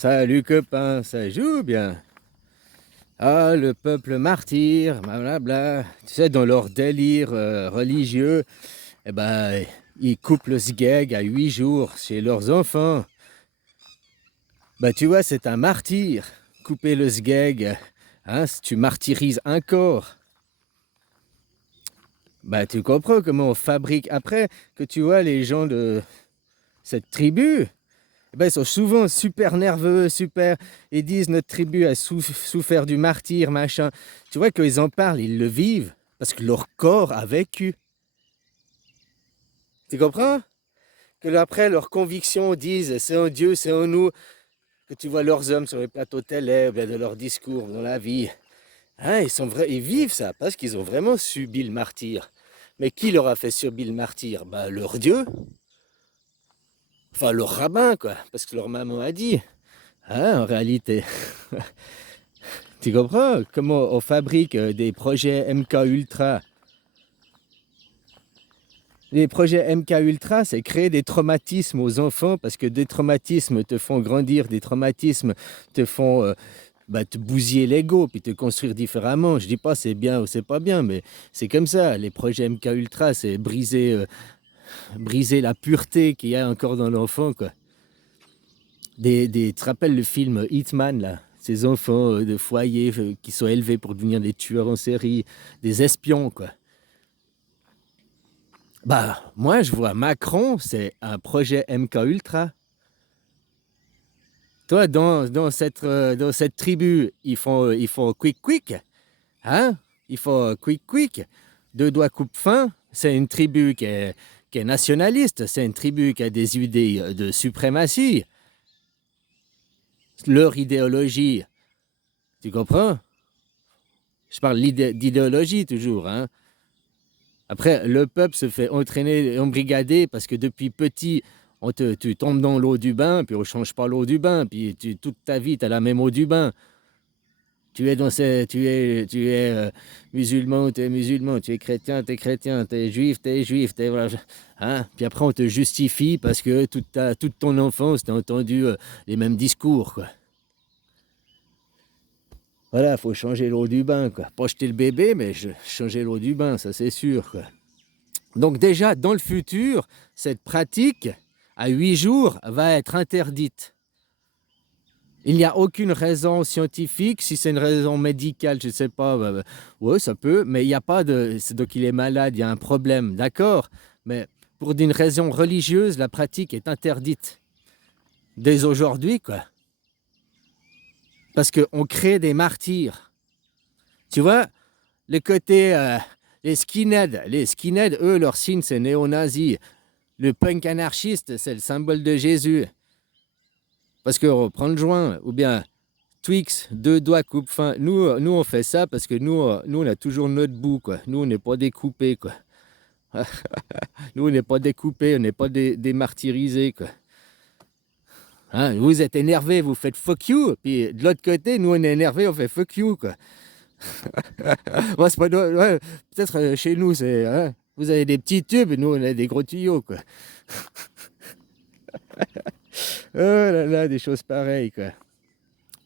Salut copain, ça joue bien. Ah, le peuple martyr, blablabla. Tu sais, dans leur délire religieux, eh ben, ils coupent le sgeg à 8 jours chez leurs enfants. Bah, tu vois, c'est un martyr. Couper le sgeg, hein, si tu martyrises un corps. Bah, tu comprends comment on fabrique. Après, que tu vois les gens de cette tribu, eh ben, ils sont souvent super nerveux, super. Ils disent notre tribu a souffert du martyr, machin. Tu vois, quand ils en parlent, ils le vivent parce que leur corps a vécu. Tu comprends? Que après, leurs convictions disent c'est en Dieu, c'est en nous. Que tu vois leurs hommes sur les plateaux télé, de leurs discours dans la vie. Hein, ils vivent ça parce qu'ils ont vraiment subi le martyr. Mais qui leur a fait subir le martyr? Bah, leur Dieu. Enfin, leur rabbin, quoi. Parce que leur maman a dit. Hein, en réalité. Tu comprends comment on fabrique des projets MK Ultra? Les projets MK Ultra, c'est créer des traumatismes aux enfants parce que des traumatismes te font grandir, des traumatismes te font te bousiller l'ego puis te construire différemment. Je dis pas c'est bien ou c'est pas bien, mais c'est comme ça. Les projets MK Ultra, c'est briser la pureté qu'il y a encore dans l'enfant, quoi. Tu te rappelles le film Hitman, là? Ces enfants de foyer qui sont élevés pour devenir des tueurs en série, des espions, quoi. Bah, moi, je vois Macron, c'est un projet MK Ultra. Toi, dans cette tribu, ils font quick quick, hein? Ils font quick quick. Deux doigts coupe fin. C'est une tribu qui est nationaliste. C'est une tribu qui a des idées de suprématie. Leur idéologie, tu comprends? Je parle d'idéologie toujours, hein? Après, le peuple se fait entraîner, embrigader parce que depuis petit, tu tombes dans l'eau du bain, puis on ne change pas l'eau du bain, puis toute ta vie, tu as la même eau du bain. Tu es musulman, tu es musulman, tu es chrétien, tu es juif, voilà. Hein? Puis après, on te justifie parce que toute ton enfance, tu as entendu les mêmes discours, quoi. Voilà, il faut changer l'eau du bain, quoi. Pas jeter le bébé, mais changer l'eau du bain, ça c'est sûr, quoi. Donc déjà, dans le futur, cette pratique, à 8 jours, va être interdite. Il n'y a aucune raison scientifique, si c'est une raison médicale, je ne sais pas, ouais, ça peut, mais il n'y a pas de... Donc il est malade, il y a un problème, d'accord? Mais pour une raison religieuse, la pratique est interdite. Dès aujourd'hui, quoi. Parce qu'on crée des martyrs. Tu vois, le côté... les skinheads, eux, leur signe, c'est néo-nazi. Le punk anarchiste, c'est le symbole de Jésus. Parce qu'on prend le joint, ou bien Twix, deux doigts coupe-fin. Nous, on fait ça parce que nous, on a toujours notre bout, quoi. Nous, on n'est pas découpés, quoi. Nous, on n'est pas découpés, on n'est pas démartyrisés, quoi. Hein, vous êtes énervés, vous faites fuck you. Puis de l'autre côté, nous, on est énervés, on fait fuck you, quoi. Ouais, c'est pas, ouais, peut-être chez nous, c'est... Hein, vous avez des petits tubes, nous, on a des gros tuyaux, quoi. Oh là là, des choses pareilles, quoi.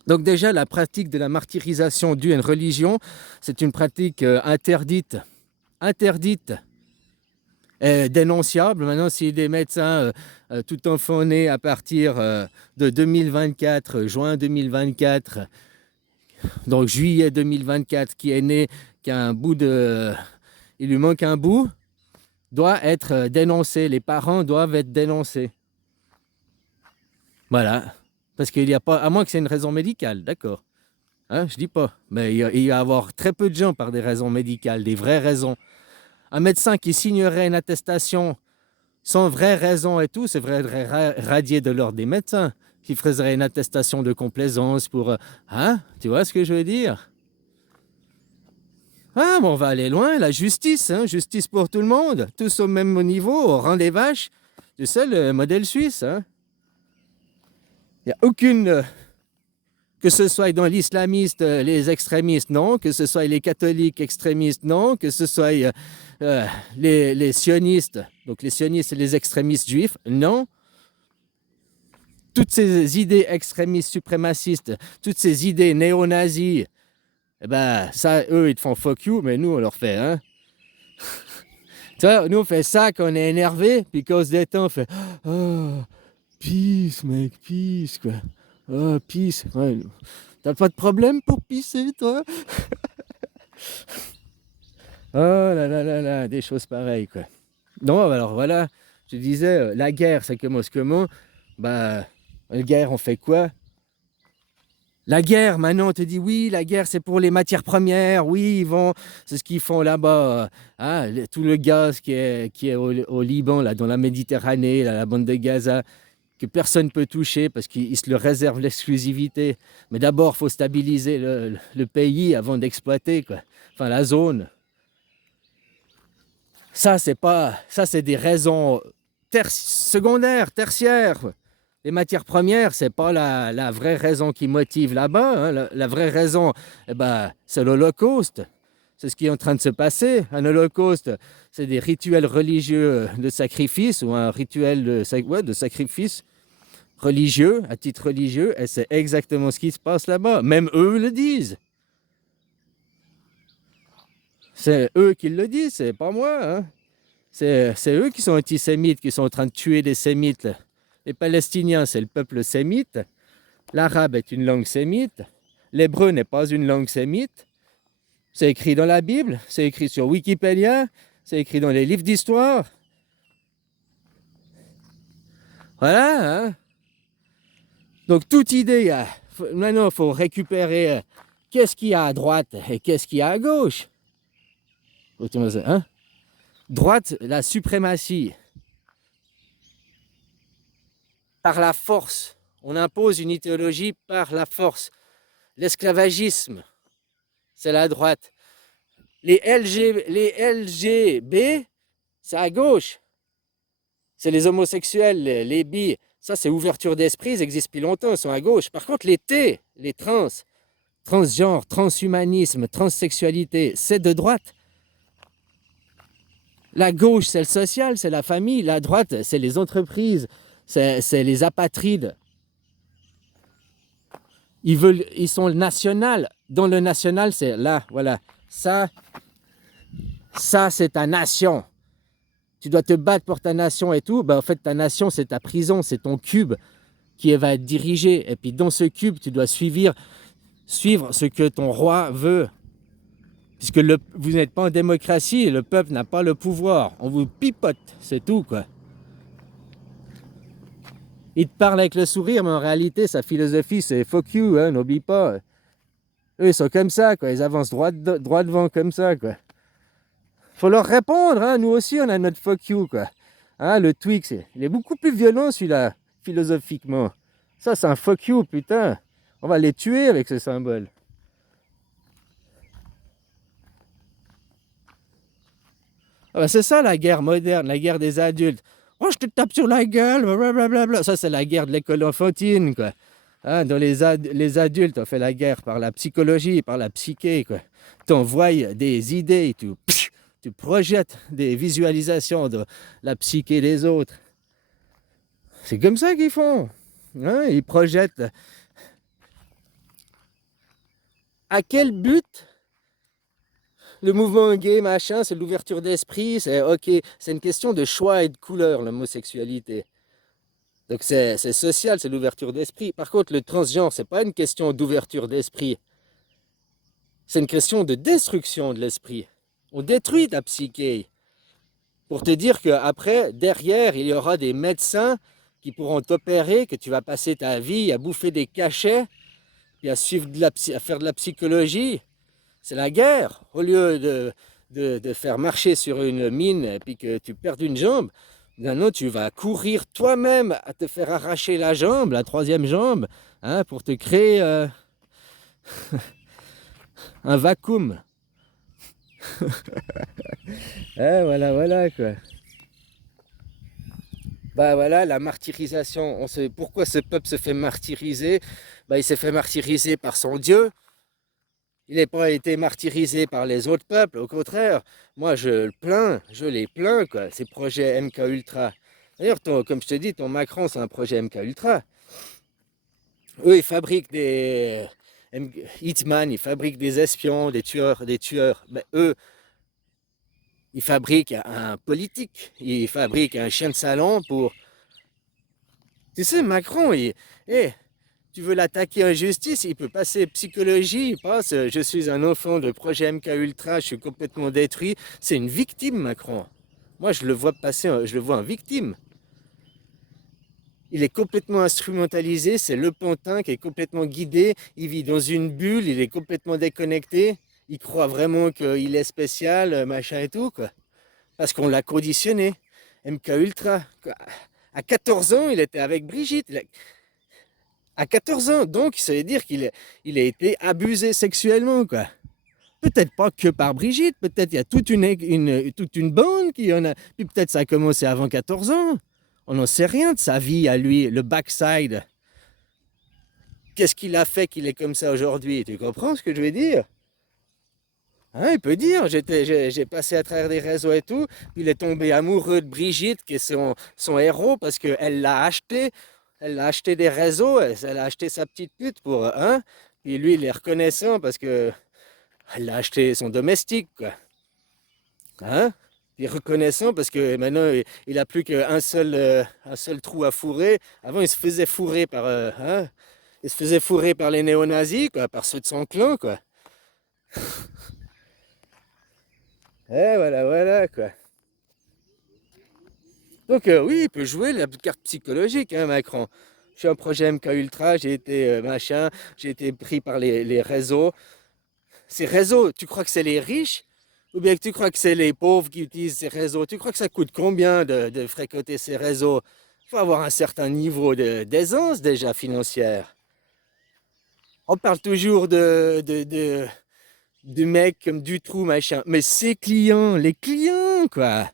Donc déjà, la pratique de la martyrisation due à une religion, c'est une pratique interdite. Interdite. Dénonciable. Maintenant, si des médecins, tout enfant né à partir de 2024, juin 2024, donc juillet 2024, qui est né, qui a un bout de... il lui manque un bout, doit être dénoncé. Les parents doivent être dénoncés. Voilà. Parce qu'il n'y a pas... À moins que c'est une raison médicale, d'accord. Hein, je dis pas. Mais il va y avoir très peu de gens par des raisons médicales, des vraies raisons. Un médecin qui signerait une attestation sans vraie raison et tout, c'est vrai radier de l'ordre des médecins, qui ferait une attestation de complaisance pour... hein, tu vois ce que je veux dire? Ah, bon, on va aller loin, la justice, hein, justice pour tout le monde, tous au même niveau, au rang des vaches. Tu sais, le modèle suisse, hein? Il n'y a aucune... que ce soit dans l'islamiste, les extrémistes, non. Que ce soit les catholiques extrémistes, non. Que ce soit les sionistes, donc les sionistes et les extrémistes juifs, non. toutes ces idées extrémistes, suprémacistes, toutes ces idées néo-nazis, eh ben, ça, eux, ils te font fuck you, mais nous, on leur fait, hein. Tu vois, nous, on fait ça quand on est énervé, puis quand on se détend, on fait oh, peace, mec, peace, quoi. Oh, peace. Ouais. T'as pas de problème pour pisser, toi? Oh là là là là, des choses pareilles, quoi. Non, alors voilà, je disais, la guerre, ça commence comment? Bah, la guerre, on fait quoi? La guerre, maintenant, on te dit oui, la guerre, c'est pour les matières premières. Oui, ils vont, c'est ce qu'ils font là-bas. Hein, tout le gaz qui est au Liban, là, dans la Méditerranée, là, la bande de Gaza, que personne ne peut toucher parce qu'ils se le réservent l'exclusivité. Mais d'abord, il faut stabiliser le pays avant d'exploiter, quoi. Enfin, la zone. Ça, c'est des raisons secondaires, tertiaires. Les matières premières, c'est pas la vraie raison qui motive là-bas. Hein. La vraie raison, eh ben, c'est l'Holocauste. C'est ce qui est en train de se passer. Un holocauste, c'est des rituels religieux de sacrifice ou un rituel de sacrifice religieux, à titre religieux, et c'est exactement ce qui se passe là-bas. Même eux le disent. C'est eux qui le disent, c'est pas moi. Hein. C'est eux qui sont antisémites, qui sont en train de tuer des sémites. Les Palestiniens, c'est le peuple sémite. L'arabe est une langue sémite. L'hébreu n'est pas une langue sémite. C'est écrit dans la Bible, c'est écrit sur Wikipédia, c'est écrit dans les livres d'histoire. Voilà. Hein? Donc, toute idée, maintenant, il faut récupérer qu'est-ce qu'il y a à droite et qu'est-ce qu'il y a à gauche. Hein? Droite, la suprématie. Par la force. On impose une idéologie par la force. L'esclavagisme, c'est la droite. Les LGB, c'est à gauche. C'est les homosexuels, les bi. Ça, c'est ouverture d'esprit, ils existent depuis longtemps, ils sont à gauche. Par contre, les T, les transgenres, transhumanisme, transsexualité, c'est de droite. La gauche, c'est le social, c'est la famille. La droite, c'est les entreprises, c'est les apatrides. Ils sont le national. Dans le national, c'est là, voilà. Ça, c'est ta nation. Tu dois te battre pour ta nation et tout. Ben, en fait, ta nation, c'est ta prison, c'est ton cube qui va être dirigé. Et puis, dans ce cube, tu dois suivre ce que ton roi veut. Puisque vous n'êtes pas en démocratie, le peuple n'a pas le pouvoir. On vous pipote, c'est tout, quoi. Il te parle avec le sourire, mais en réalité, sa philosophie, c'est fuck you, hein, n'oublie pas. Eux, ils sont comme ça, quoi. Ils avancent droit devant comme ça, quoi. Faut leur répondre, hein. Nous aussi, on a notre fuck you, quoi. Hein, le Twix, il est beaucoup plus violent, celui-là, philosophiquement. Ça, c'est un fuck you, putain. On va les tuer avec ce symbole. Ah bah, c'est ça, la guerre moderne, la guerre des adultes. Oh, je te tape sur la gueule, blablabla. Ça, c'est la guerre de l'école enfantine, quoi. Hein, dans les adultes, on fait la guerre par la psychologie, par la psyché, quoi. T'envoies des idées, tu projettes des visualisations de la psyché des autres. C'est comme ça qu'ils font. Hein, ils projettent. À quel but le mouvement gay, machin, c'est l'ouverture d'esprit, c'est ok, c'est une question de choix et de couleur, l'homosexualité. Donc c'est social, c'est l'ouverture d'esprit. Par contre, le transgenre, c'est pas une question d'ouverture d'esprit. C'est une question de destruction de l'esprit. On détruit ta psyché. Pour te dire qu'après, derrière, il y aura des médecins qui pourront t'opérer, que tu vas passer ta vie à bouffer des cachets, puis à faire de la psychologie. C'est la guerre. Au lieu de faire marcher sur une mine et puis que tu perds une jambe, maintenant tu vas courir toi-même à te faire arracher la jambe, la troisième jambe, hein, pour te créer un vacuum. Voilà quoi. Bah voilà, la martyrisation. Pourquoi ce peuple se fait martyriser? Bah, il s'est fait martyriser par son Dieu. Il n'a pas été martyrisé par les autres peuples, au contraire. Moi, je les plains, quoi, ces projets MK Ultra. D'ailleurs, comme je te dis, ton Macron, c'est un projet MK Ultra. Eux, ils fabriquent Hitman, ils fabriquent des espions, des tueurs. Mais eux, ils fabriquent un politique. Ils fabriquent un chien de salon pour... Tu sais, Macron, eh, tu veux l'attaquer en justice, il peut passer psychologie, il passe, je suis un enfant de projet MK Ultra, je suis complètement détruit. C'est une victime, Macron. Moi, je le vois passer, je le vois en victime. Il est complètement instrumentalisé, c'est le pantin qui est complètement guidé, il vit dans une bulle, il est complètement déconnecté, il croit vraiment qu'il est spécial, machin et tout, quoi. Parce qu'on l'a conditionné. MK Ultra. À 14 ans, il était avec Brigitte. À 14 ans, donc ça veut dire il a été abusé sexuellement, quoi. Peut-être pas que par Brigitte, peut-être il y a toute une bande qui en a. Puis peut-être ça a commencé avant 14 ans. On n'en sait rien de sa vie à lui, le backside. Qu'est-ce qu'il a fait qu'il est comme ça aujourd'hui? Tu comprends ce que je veux dire? Hein, il peut dire, j'ai passé à travers des réseaux et tout, puis il est tombé amoureux de Brigitte, qui est son héros, parce qu'elle l'a acheté. Elle a acheté des réseaux, elle a acheté sa petite pute pour un, et lui il est reconnaissant parce que elle a acheté son domestique, quoi. Hein? Il est reconnaissant parce que maintenant il a plus un seul trou à fourrer. Avant il se faisait fourrer par, hein? Il se faisait fourrer par les néo-nazis, quoi, par ceux de son clan, quoi. Et voilà, voilà, quoi. Donc oui, il peut jouer la carte psychologique, hein, Macron. Je suis un projet MK Ultra, j'ai été machin, j'ai été pris par les réseaux. Ces réseaux, tu crois que c'est les riches ou bien que tu crois que c'est les pauvres qui utilisent ces réseaux? Tu crois que ça coûte combien de fréquenter ces réseaux? Il faut avoir un certain niveau d'aisance déjà financière. On parle toujours de mecs comme Dutroux, machin. Mais ses clients, les clients, quoi.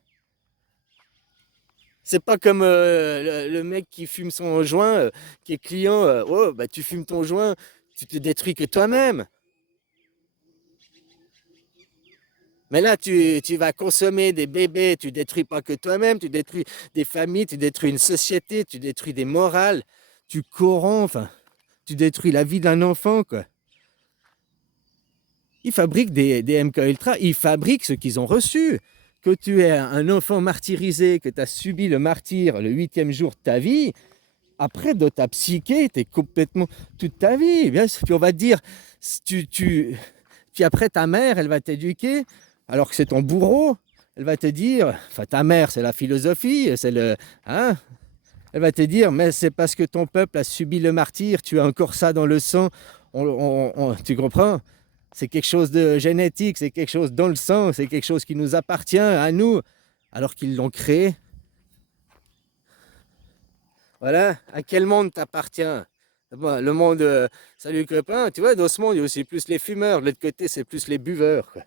C'est pas comme le mec qui fume son joint, qui est client. Oh, bah tu fumes ton joint, tu te détruis que toi-même. Mais là, tu vas consommer des bébés, tu détruis pas que toi-même, tu détruis des familles, tu détruis une société, tu détruis des morales, tu corromps, enfin, tu détruis la vie d'un enfant, quoi. Ils fabriquent des MK Ultra, ils fabriquent ce qu'ils ont reçu. Que tu es un enfant martyrisé, que tu as subi le martyre le 8e jour de ta vie, après, dans ta psyché, tu es complètement toute ta vie. Bien, puis on va te dire, puis après, ta mère, elle va t'éduquer, alors que c'est ton bourreau. Elle va te dire, enfin, ta mère, c'est la philosophie, c'est le. Hein, elle va te dire, mais c'est parce que ton peuple a subi le martyre, tu as encore ça dans le sang. Tu comprends? C'est quelque chose de génétique, c'est quelque chose dans le sang, c'est quelque chose qui nous appartient à nous, alors qu'ils l'ont créé. Voilà, à quel monde t'appartient? Bon, le monde, salut copain, tu vois, dans ce monde, il y a aussi plus les fumeurs, de l'autre côté, c'est plus les buveurs, quoi.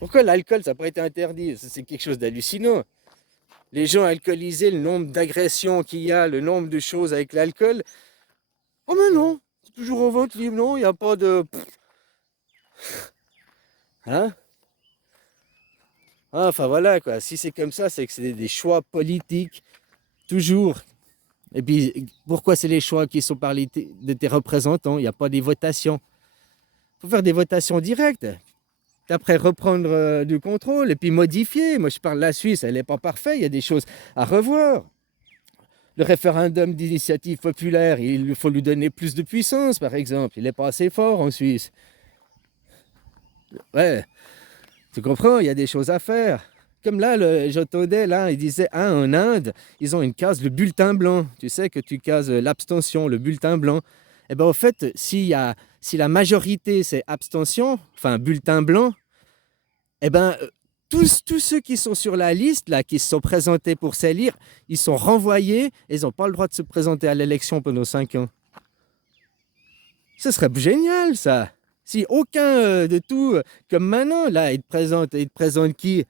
Pourquoi l'alcool, ça n'a pas été interdit? C'est quelque chose d'hallucinant. Les gens alcoolisés, le nombre d'agressions qu'il y a, le nombre de choses avec l'alcool. Oh mais non, c'est toujours en vente libre, non, il n'y a pas de... Hein? Ah, enfin voilà, quoi. Si c'est comme ça, c'est que c'est des choix politiques, toujours. Et puis, pourquoi c'est les choix qui sont par de tes représentants? Il n'y a pas des votations. Il faut faire des votations directes. Après, reprendre du contrôle et puis modifier. Moi, je parle de la Suisse, elle n'est pas parfaite, il y a des choses à revoir. Le référendum d'initiative populaire, il faut lui donner plus de puissance, par exemple. Il n'est pas assez fort en Suisse. Ouais, tu comprends, il y a des choses à faire. Comme là, j'entendais, là, il disait, hein, en Inde, ils ont une case, le bulletin blanc. Tu sais que tu cases l'abstention, le bulletin blanc. Eh bien, au fait, si la majorité, c'est abstention, enfin, bulletin blanc, eh bien, tous ceux qui sont sur la liste, là, qui se sont présentés pour s'élire, ils sont renvoyés et ils n'ont pas le droit de se présenter à l'élection pendant 5 ans. Ce serait génial, ça. Si aucun de tout, comme maintenant, là, il te présente qui?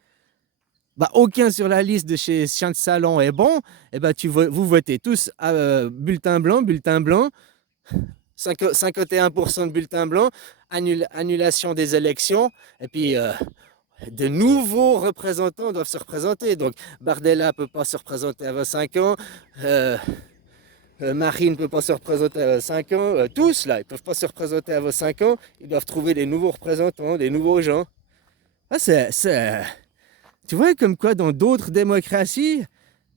Bah, aucun sur la liste de chez Chien de Salon est bon, et ben vous votez tous à bulletin blanc, 51% de bulletin blanc, annulation des élections, et puis de nouveaux représentants doivent se représenter. Donc Bardella ne peut pas se représenter avant 5 ans, Marine ne peut pas se représenter à 5 ans. Tous, là, ils ne peuvent pas se représenter à vos 5 ans. Ils doivent trouver des nouveaux représentants, des nouveaux gens. Ah, tu vois, comme quoi, dans d'autres démocraties,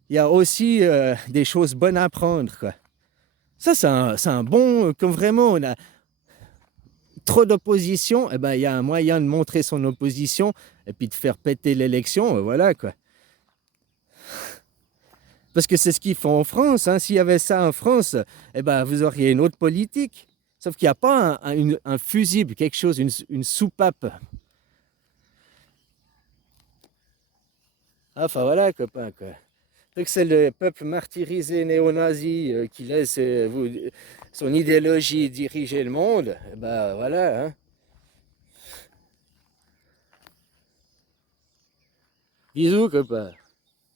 il y a aussi des choses bonnes à prendre, quoi. Ça, c'est un bon... Comme vraiment, on a trop d'opposition, eh ben, il y a un moyen de montrer son opposition et puis de faire péter l'élection, voilà, quoi. Parce que c'est ce qu'ils font en France. Hein. S'il y avait ça en France, eh ben, vous auriez une autre politique. Sauf qu'il n'y a pas un fusible, quelque chose, une soupape. Enfin voilà, copain, quoi. Donc c'est le peuple martyrisé néo-nazi qui laisse son idéologie diriger le monde. Eh ben voilà. Hein. Bisous, copain.